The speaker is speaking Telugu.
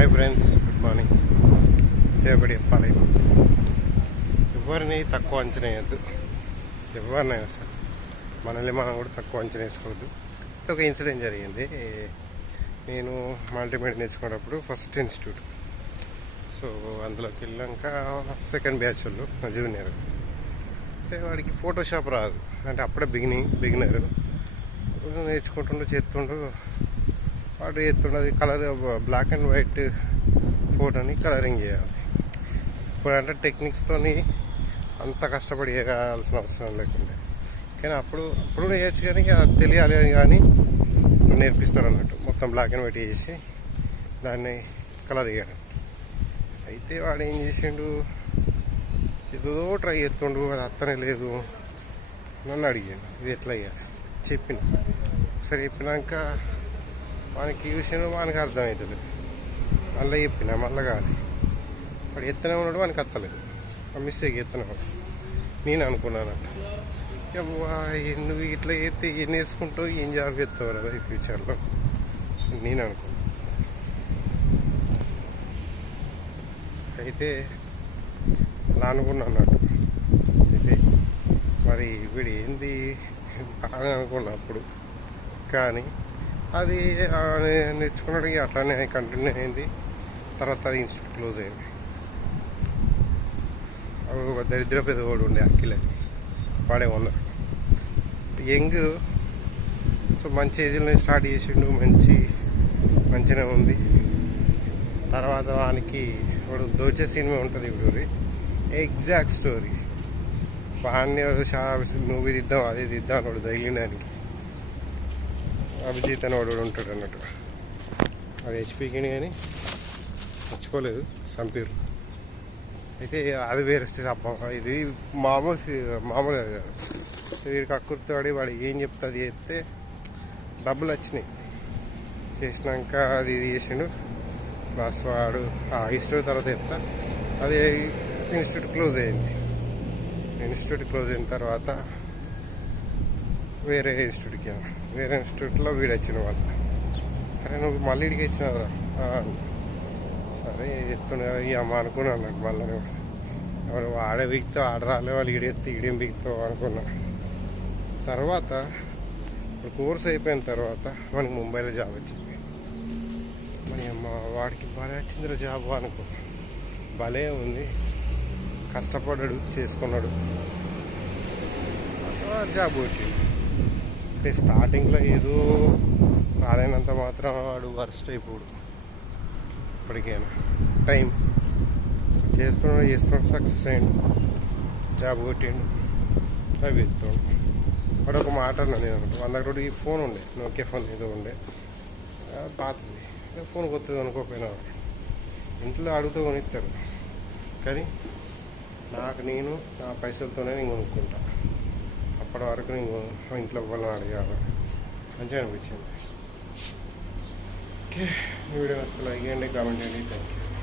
హాయ్ ఫ్రెండ్స్ గుడ్ మార్నింగ్ ఇదే చెప్పాలి. ఎవరిని తక్కువ అంచనా వేయద్దు. ఎవరినైనా సార్. మనల్ని మనం కూడా తక్కువ అంచనా వేసుకోవద్దు. ఇది ఒక ఇన్సిడెంట్ జరిగింది. నేను మల్టీమీడియా నేర్చుకున్నప్పుడు ఫస్ట్ ఇన్స్టిట్యూట్. సో అందులోకి వెళ్ళాక సెకండ్ బ్యాచ్ వాళ్ళు జూనియర్. అయితే వాడికి ఫోటోషాప్ రాదు. అంటే అప్పుడే బిగినింగ్ బిగినర్. నేర్చుకుంటుండు చేస్తుండు. వాడు చేస్తున్నది కలర్ బ్లాక్ అండ్ వైట్ ఫోటోని కలరింగ్ చేయాలి. ఇప్పుడంటే టెక్నిక్స్తోని అంత కష్టపడి చేయాల్సిన అవసరం లేకుండే. కానీ అప్పుడు అప్పుడు కూడా చేయొచ్చు కానీ అది తెలియాలి అని కానీ నేర్పిస్తారు అన్నట్టు. మొత్తం బ్లాక్ అండ్ వైట్ చేసి దాన్ని కలర్ చేయాలి. అయితే వాడు ఏం చేసిండు? ఏదో ట్రై చేస్తుండు అది అత్తనే లేదు నన్ను అడిగాడు. ఇది ఎట్లా అయ్యాలి చెప్పిన. ఒకసారి చెప్పినాక మనకి ఈ విషయం మనకు అర్థమవుతుంది. మళ్ళీ చెప్పిన మళ్ళీ కాదు. వాడు ఎత్తనే ఉన్నాడు వానికి అత్తలేదు. ఆ మిస్టేక్ ఎత్తనే నేను అనుకున్నాను? నువ్వు ఇట్లా అయితే ఏం నేర్చుకుంటావు? ఏం జాబ్ చేస్తావు రా ఈ ఫ్యూచర్లో? నేను అనుకున్నాను అయితే అలా అనుకున్నాను అన్నట్టు. అయితే మరి వీడు ఏంది? బాగా అనుకున్నా అప్పుడు. కానీ అది నేర్చుకున్నాడు అట్లానే కంటిన్యూ అయింది. తర్వాత అది ఇన్స్టిట్యూట్ క్లోజ్ అయింది. అవి ఒక దరిద్ర పెద్దవాడు ఉండే అఖిల్. అని వాడే ఉన్నారు యంగ్ సో మంచి ఏజ్లో స్టార్ట్ చేసిండు మంచి మంచిగా ఉంది. తర్వాత వానికి ఇప్పుడు దోచే సినిమా ఉంటుంది ఇప్పుడు ఎగ్జాక్ట్ స్టోరీ వాడిని మూవీ తీద్దాం అది తీద్దాం అన్నాడు తగిలినానికి అభిజిత్ అని వాడు ఉంటాడు అన్నట్టు. వాడు హెచ్పీకి కానీ మర్చిపోలేదు సంపీర్ అయితే అది వేరే స్టేట్ అబ్బా ఇది మామూలు మామూలు మామూలుగా కాదు. వీడికి అక్కుర్తాడి వాడు ఏం చెప్తుంది చేస్తే డబ్బులు వచ్చినాయి. చేసినాక అది ఇది చేసిండు. ప్లస్ వాడు ఆ ఇన్స్టిట్యూట్ తర్వాత చెప్తా. అది ఇన్స్టిట్యూట్ క్లోజ్ అయింది. ఇన్స్టిట్యూట్ క్లోజ్ అయిన తర్వాత వేరే ఇన్స్టిట్యూట్కి వెళ్ళాను వేరే ఇన్స్టిట్యూట్లో వీడు వచ్చిన వాళ్ళు. అరే నువ్వు మళ్ళీ ఇడికి వచ్చినావురా? సరే ఎత్తుండే కదా ఈ అమ్మ అనుకున్నాను నాకు మళ్ళీ. ఎవరు ఆడే బిగుతావు ఆడ రాలే వాళ్ళు ఈడెత్తి ఈడేం బిగుతావు అనుకున్నా. తర్వాత ఇప్పుడు కోర్స్ అయిపోయిన తర్వాత మనకి ముంబైలో జాబ్ వచ్చింది. మరి అమ్మ వాడికి భలే వచ్చిందిరా జాబ్ అనుకో. భలే ఉంది. కష్టపడ్డాడు చేసుకున్నాడు. జాబ్ వచ్చింది. అంటే స్టార్టింగ్లో ఏదో రాలేనంత మాత్రం వాడు వర్స్ట్ అయిపోడు. ఇప్పటికైనా టైం చేస్తున్నాడు చేస్తున్నాడు సక్సెస్ అయ్యిండు జాబ్ కొట్టిండు. అవి ఎత్తుండు. వాడు ఒక మాట అన్నాను నేను అనమాట వాళ్ళ దగ్గర ఈ ఫోన్ ఉండే. నోకే ఫోన్ ఏదో ఉండే. ఆ, పాతది ఫోన్ కొత్తది అనుకోకపోయినా ఇంట్లో అడుగుతూ కొనిస్తారు కానీ నాకు నేను నా పైసలతోనే నేను కొనుక్కుంటాను అప్పటి వరకు నేను ఇంట్లో వాళ్ళని అడిగాను మంచిగా అనిపించింది. ఓకే ఈ వీడియో వస్తే లైక్ చేయండి కామెంట్ చేయండి. Thank you